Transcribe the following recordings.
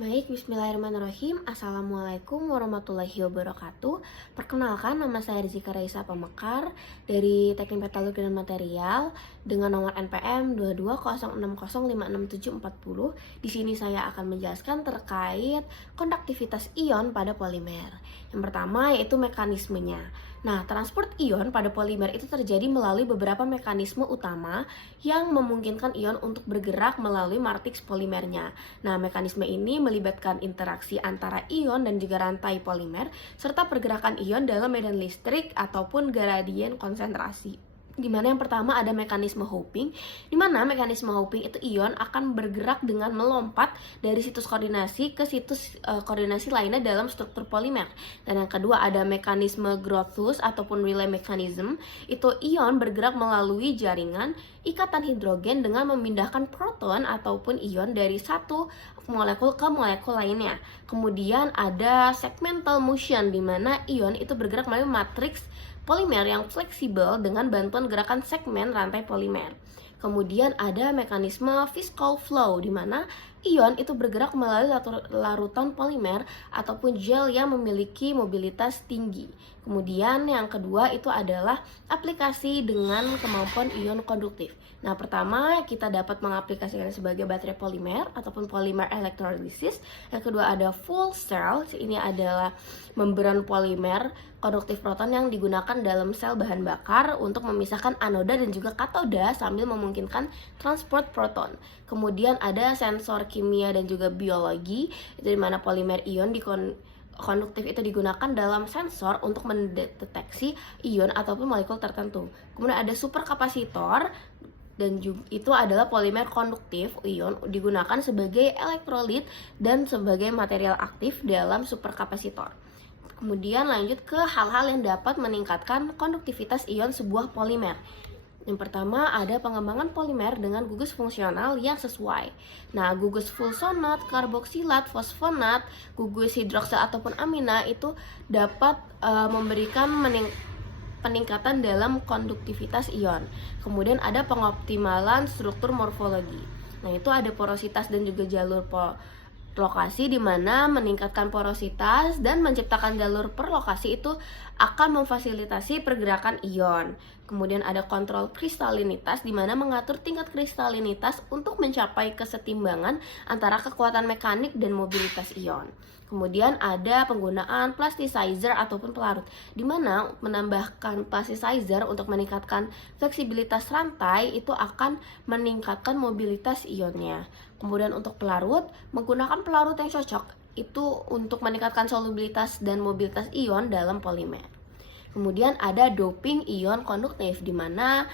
Baik, bismillahirrahmanirrahim. Assalamualaikum warahmatullahi wabarakatuh. Perkenalkan, nama saya Rizika Raisa Pamekar dari Teknik Metalurgi dan Material dengan nomor NPM 2206056740. Di sini saya akan menjelaskan terkait konduktivitas ion pada polimer. Yang pertama yaitu mekanismenya. Nah, transport ion pada polimer itu terjadi melalui beberapa mekanisme utama yang memungkinkan ion untuk bergerak melalui matriks polimernya. Nah, mekanisme ini melibatkan interaksi antara ion dan juga rantai polimer, serta pergerakan ion dalam medan listrik ataupun gradien konsentrasi. Di mana yang pertama ada mekanisme hopping, di mana mekanisme hopping itu ion akan bergerak dengan melompat dari situs koordinasi ke situs koordinasi lainnya dalam struktur polimer. Dan yang kedua ada mekanisme Grotthuss ataupun relay mechanism, itu ion bergerak melalui jaringan ikatan hidrogen dengan memindahkan proton ataupun ion dari satu molekul ke molekul lainnya. Kemudian ada segmental motion, di mana ion itu bergerak melalui matriks polimer yang fleksibel dengan bantuan gerakan segmen rantai polimer. Kemudian ada mekanisme viscal flow, di mana ion itu bergerak melalui larutan polimer ataupun gel yang memiliki mobilitas tinggi. Kemudian yang kedua itu adalah aplikasi dengan kemampuan ion konduktif. Nah, pertama kita dapat mengaplikasikan sebagai baterai polimer ataupun polimer elektrolisis. Yang kedua ada fuel cell, ini adalah membran polimer konduktif proton yang digunakan dalam sel bahan bakar untuk memisahkan anoda dan juga katoda sambil memungkinkan transport proton. Kemudian ada sensor kimia dan juga biologi, itu dimana polimer ion konduktif itu digunakan dalam sensor untuk mendeteksi ion ataupun molekul tertentu. Kemudian ada superkapasitor, dan juga itu adalah polimer konduktif ion digunakan sebagai elektrolit dan sebagai material aktif dalam superkapasitor. Kemudian lanjut ke hal-hal yang dapat meningkatkan konduktivitas ion sebuah polimer. Yang pertama ada pengembangan polimer dengan gugus fungsional yang sesuai. Nah, gugus fulsonat, karboksilat, fosfonat, gugus hidroksal ataupun amina itu dapat memberikan peningkatan dalam konduktivitas ion. Kemudian ada pengoptimalan struktur morfologi. Nah, itu ada porositas dan juga jalur lokasi, di mana meningkatkan porositas dan menciptakan jalur per lokasi itu akan memfasilitasi pergerakan ion. Kemudian ada kontrol kristalinitas, di mana mengatur tingkat kristalinitas untuk mencapai kesetimbangan antara kekuatan mekanik dan mobilitas ion. Kemudian ada penggunaan plasticizer ataupun pelarut, di mana menambahkan plasticizer untuk meningkatkan fleksibilitas rantai itu akan meningkatkan mobilitas ionnya. Kemudian untuk pelarut, menggunakan pelarut yang cocok itu untuk meningkatkan solubilitas dan mobilitas ion dalam polimer. Kemudian ada doping ion konduktif, di mana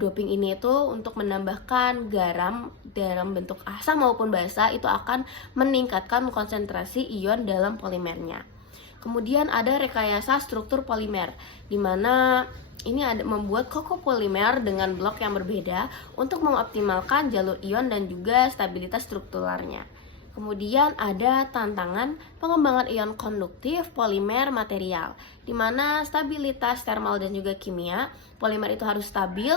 doping ini itu untuk menambahkan garam dalam bentuk asam maupun basa, itu akan meningkatkan konsentrasi ion dalam polimernya. Kemudian ada rekayasa struktur polimer, di mana ini ada membuat kokopolimer dengan blok yang berbeda untuk mengoptimalkan jalur ion dan juga stabilitas strukturalnya. Kemudian ada tantangan pengembangan ion konduktif polimer material, di mana stabilitas termal dan juga kimia polimer itu harus stabil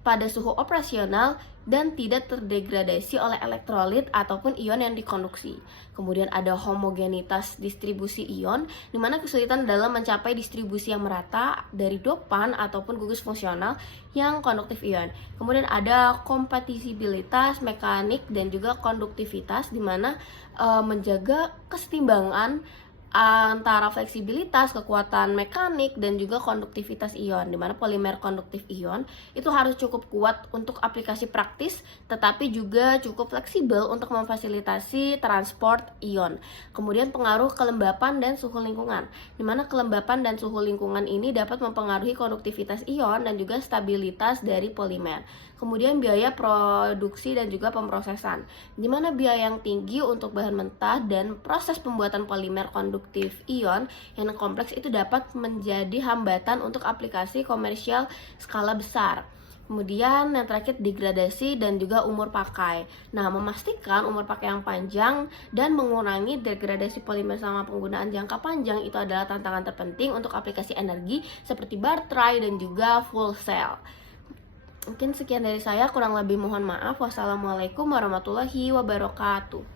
pada suhu operasional dan tidak terdegradasi oleh elektrolit ataupun ion yang dikonduksi. Kemudian ada homogenitas distribusi ion, di mana kesulitan dalam mencapai distribusi yang merata dari dopan ataupun gugus fungsional yang konduktif ion. Kemudian ada kompatisibilitas mekanik dan juga konduktivitas, di mana menjaga kesetimbangan antara fleksibilitas, kekuatan mekanik, dan juga konduktivitas ion, di mana polimer konduktif ion itu harus cukup kuat untuk aplikasi praktis, tetapi juga cukup fleksibel untuk memfasilitasi transport ion. Kemudian pengaruh kelembapan dan suhu lingkungan, di mana kelembapan dan suhu lingkungan ini dapat mempengaruhi konduktivitas ion dan juga stabilitas dari polimer. Kemudian biaya produksi dan juga pemrosesan, di mana biaya yang tinggi untuk bahan mentah dan proses pembuatan polimer konduktif ion yang kompleks itu dapat menjadi hambatan untuk aplikasi komersial skala besar. Kemudian yang terakhir degradasi dan juga umur pakai. Nah, memastikan umur pakai yang panjang dan mengurangi degradasi polimer selama penggunaan jangka panjang itu adalah tantangan terpenting untuk aplikasi energi seperti baterai dan juga fuel cell. Mungkin sekian dari saya, kurang lebih mohon maaf. Wassalamualaikum warahmatullahi wabarakatuh.